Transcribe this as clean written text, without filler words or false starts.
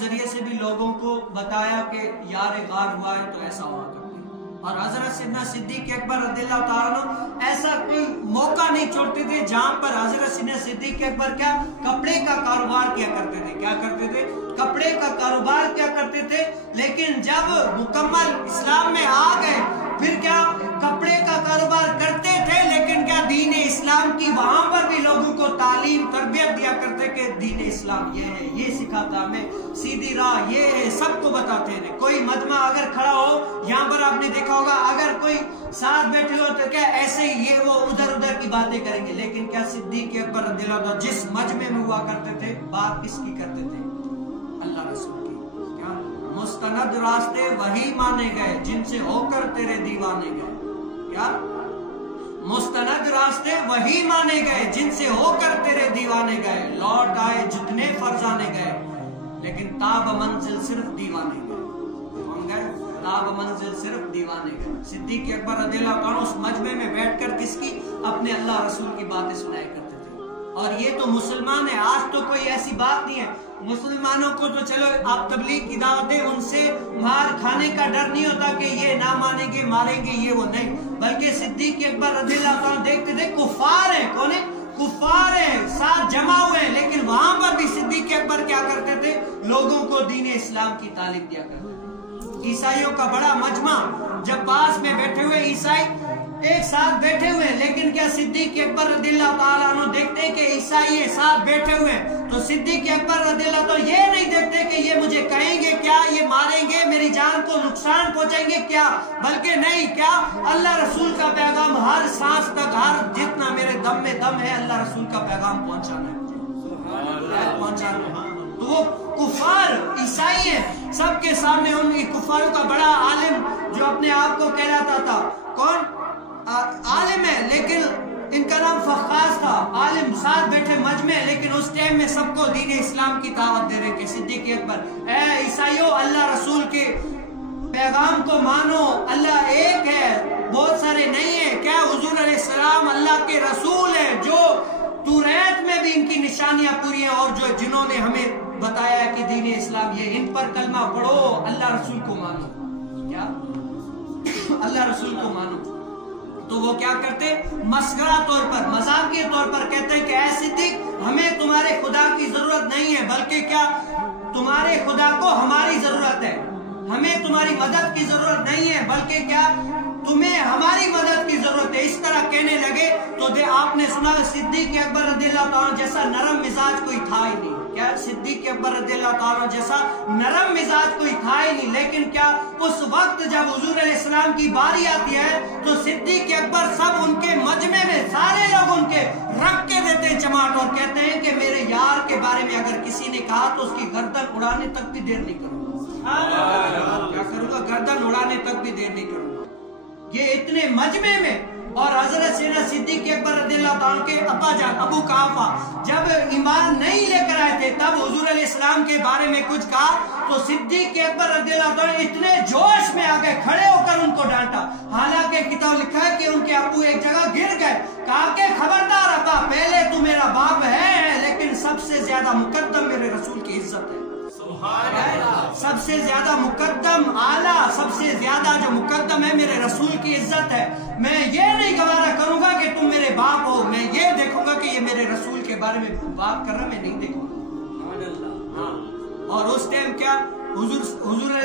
ذریعے سے بھی لوگوں کو بتایا کہ یار غار ہوا ہے تو ایسا ہوا کرتے ہیں۔ اور حضرت سیدنا صدیق اکبر رضی اللہ تعالیٰ عنہ ایسا کوئی موقع نہیں چھوڑتے تھے جہاں پر حضرت سیدنا صدیق اکبر کیا کپڑے کا کاروبار کیا کرتے تھے، کیا کرتے تھے، کپڑے کا کاروبار کیا کرتے تھے۔ لیکن جب مکمل اسلام میں آ گئے پھر کیا کپڑے کا کاروبار کرتے تھے، لیکن کیا دین اسلام کی وہاں پر بھی لوگوں کو تعلیم تربیت دیا کرتے کہ دین اسلام یہ ہے، یہ سکھاتا ہمیں، سیدھی راہ یہ ہے، سب کو بتاتے تھے۔ کوئی مجمع اگر کھڑا ہو، یہاں پر آپ نے دیکھا ہوگا اگر کوئی ساتھ بیٹھے ہو تو کیا ایسے ہی یہ وہ ادھر ادھر کی باتیں کریں گے، لیکن کیا صدیق اکبر رضی اللہ عنہ جس مجمع میں ہوا کرتے تھے بات کس کی کرتے تھے؟ اللہ رسول کی۔ کیا مستند راستے وہی مانے گئے جن سے ہو کر تیرے دیوانے گئے، کیا مستند راستے وہی مانے گئے جن سے ہو کر تیرے دیوانے گئے، لوٹ آئے جتنے فرزانے گئے لیکن تاب منزل صرف دیوانے گئے۔ ہم گئے تاب منزل صرف دیوانے گئے۔ صدیق اکبر رضی اللہ عنہ اس مجمع میں بیٹھ کر کس کی؟ اپنے اللہ رسول کی باتیں سنایا کرتے تھے۔ اور یہ تو مسلمان ہے، آج تو کوئی ایسی بات نہیں ہے۔ مسلمانوں کو تو چلو آپ تبلیغ کی دعوت دیں، ان سے مار کھانے کا ڈر نہیں ہوتا کہ یہ نہ مانیں گے ماریں گے، یہ وہ نہیں، بلکہ صدیق اکبر رضی اللہ عنہ دیکھتے تھے کفار ہیں، کون ہے؟ کفار ہیں، ساتھ جمع ہوئے ہیں، لیکن وہاں پر بھی صدیق اکبر کیا کرتے تھے؟ لوگوں کو دین اسلام کی تعلیم دیا کرتے تھے۔ عیسائیوں کا بڑا مجمع، جب پاس میں بیٹھے ہوئے عیسائی ایک ساتھ بیٹھے ہوئے، لیکن کیا صدیق اکبر رضی اللہ تعالیٰ عنہ دیکھتے ہیں کہ عیسائی ساتھ بیٹھے ہوئے تو صدیق اکبر رضی اللہ تعالیٰ یہ نہیں دیکھتے کہ یہ مجھے کہیں گے کیا، یہ ماریں گے، میری جان کو نقصان پہنچائیں گے کیا، بلکہ نہیں، کیا اللہ رسول کا پیغام ہر سانس تک، ہر جتنا میرے دم میں دم ہے اللہ رسول کا پیغام پہنچانا ہے، پہنچانا ہے۔ تو وہ کفار عیسائی ہیں، سب کے سامنے ان کفاروں کا بڑا عالم جو اپنے آپ کو کہلاتا تھا، کون عالم ہے لیکن ان کا نام فخاص تھا، عالم ساتھ بیٹھے مجمع، لیکن اس ٹائم میں سب کو دین اسلام کی دعوت دے رہے کہ صدیق اکبر اے عیسائیوں اللہ رسول کے پیغام کو مانو، اللہ ایک ہے، بہت سارے نہیں ہیں، کیا حضور علیہ السلام اللہ کے رسول ہیں جو توریت میں بھی ان کی نشانیاں پوری ہیں، اور جو جنہوں نے ہمیں بتایا ہے کہ دین اسلام یہ، ان پر کلمہ پڑھو، اللہ رسول کو مانو، کیا اللہ رسول کو مانو۔ تو وہ کیا کرتے؟ مسخرہ طور پر، مذاقی طور پر کہتے ہیں کہ اے صدیق ہمیں تمہارے خدا کی ضرورت نہیں ہے، بلکہ کیا تمہارے خدا کو ہماری ضرورت ہے، ہمیں تمہاری مدد کی ضرورت نہیں ہے، بلکہ کیا تمہیں ہماری مدد کی ضرورت ہے۔ اس طرح کہنے لگے تو آپ نے سنا صدیق اکبر رضی اللہ تعالیٰ جیسا نرم مزاج کوئی تھا ہی نہیں، کیا صدیق اکبر رضی اللہ تعالیٰ جیسا نرم مزاج کوئی تھا ہی نہیں، لیکن کیا اس وقت جب حضور علیہ السلام کی باری آتی ہے تو صدیق اکبر سب ان کے مجمع میں سارے لوگ ان کے رکھ کے دیتے ہیں چماٹ، اور کہتے ہیں کہ میرے یار کے بارے میں اگر کسی نے کہا تو اس کی گردن اڑانے تک بھی دیر نہیں کروں گا، کیا کروں گا؟ گردن اڑانے تک بھی دیر نہیں کروں گا۔ یہ اتنے مجمع میں، اور حضرت سیدنا صدیق اکبر رضی اللہ تعالیٰ کے ابا جان ابو قحافہ جب ایمان نہیں لے کر آئے تھے تب حضور علیہ السلام کے بارے میں کچھ کہا تو صدیق اکبر رضی اللہ تعالیٰ اتنے جوش میں آ گئے، کھڑے ہو کر ان کو ڈانٹا، حالانکہ کتاب لکھا ہے کہ ان کے ابو ایک جگہ گر گئے، کہا کہ خبردار ابا، پہلے تو میرا باپ ہے لیکن سب سے زیادہ مقدم میرے رسول کی عزت ہے، سب سے زیادہ مقدم اعلیٰ، سب سے زیادہ جو مقدم ہے میرے رسول کی عزت ہے، میں یہ نہیں گوارا کروں گا کہ تم میرے باپ ہو، میں یہ دیکھوں گا کہ یہ میرے رسول کے بارے میں بات کر رہا، میں نہیں دیکھوں گا۔ اور اس ٹائم کیا حضور